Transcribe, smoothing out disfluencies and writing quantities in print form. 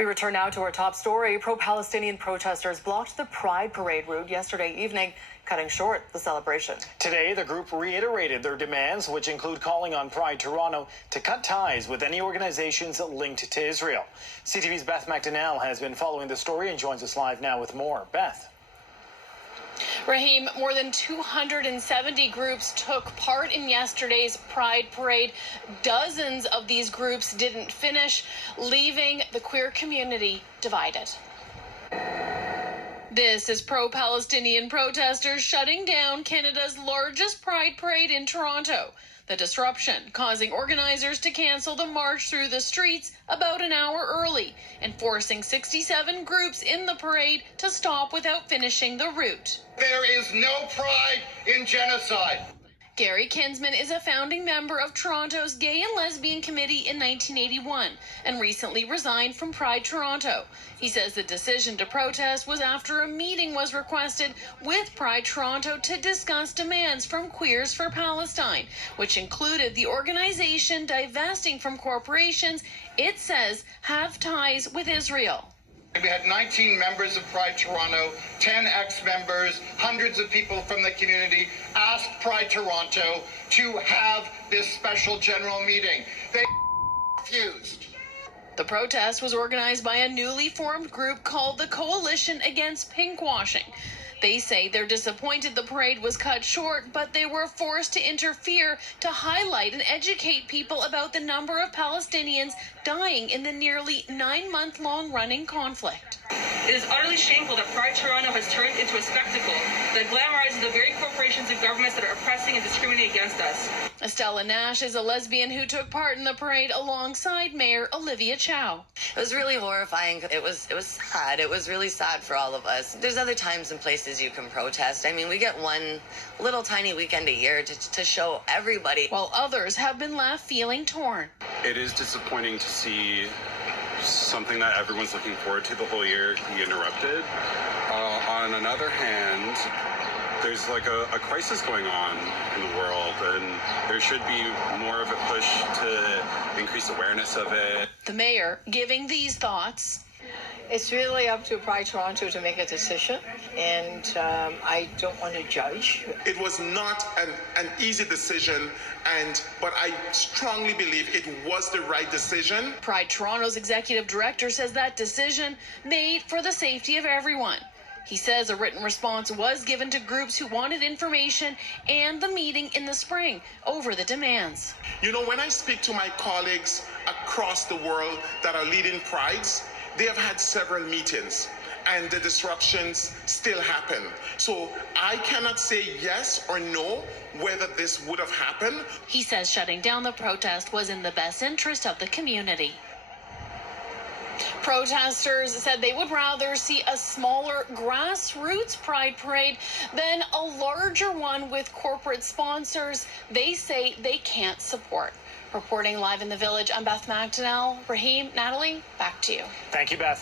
We return now to our top story. Pro-Palestinian protesters blocked the Pride Parade route yesterday evening, cutting short the celebration. Today, the group reiterated their demands, which include calling on Pride Toronto to cut ties with any organizations linked to Israel. CTV's Beth McDonnell has been following the story and joins us live now with more. Beth. Rahim, more than 270 groups took part in yesterday's Pride Parade. Dozens of these groups didn't finish, leaving the queer community divided. This is pro-Palestinian protesters shutting down Canada's largest Pride Parade in Toronto. The disruption causing organizers to cancel the march through the streets about an hour early and forcing 67 groups in the parade to stop without finishing the route. There is no pride in genocide. Gary Kinsman is a founding member of Toronto's Gay and Lesbian Committee in 1981 and recently resigned from Pride Toronto. He says the decision to protest was after a meeting was requested with Pride Toronto to discuss demands from Queers for Palestine, which included the organization divesting from corporations it says have ties with Israel. We had 19 members of Pride Toronto, 10 ex-members, hundreds of people from the community asked Pride Toronto to have this special general meeting. They refused. The protest was organized by a newly formed group called the Coalition Against Pinkwashing. They say they're disappointed the parade was cut short, but they were forced to interfere to highlight and educate people about the number of Palestinians dying in the nearly 9-month-long running conflict. It is utterly shameful that Pride Toronto has turned into a spectacle that glamorizes the very corporations and governments that are oppressing and discriminating against us. Estella Nash is a lesbian who took part in the parade alongside Mayor Olivia Chow. It was really horrifying. It was sad. It was really sad for all of us. There's other times and places you can protest. I mean, we get one little tiny weekend a year to show everybody. While others have been left feeling torn. It is disappointing to see something that everyone's looking forward to the whole year be interrupted. On another hand, there's like a crisis going on in the world, and there should be more of a push to increase awareness of it. The mayor giving these thoughts. It's really up to Pride Toronto to make a decision, and I don't want to judge. It was not an easy decision, but I strongly believe it was the right decision. Pride Toronto's executive director says that decision made for the safety of everyone. He says a written response was given to groups who wanted information and the meeting in the spring over the demands. You know, when I speak to my colleagues across the world that are leading prides, they have had several meetings and the disruptions still happen. So I cannot say yes or no whether this would have happened. He says shutting down the protest was in the best interest of the community. Protesters said they would rather see a smaller grassroots Pride Parade than a larger one with corporate sponsors they say they can't support. Reporting live in the Village, I'm Beth McDonnell. Rahim, Natalie, back to you. Thank you, Beth.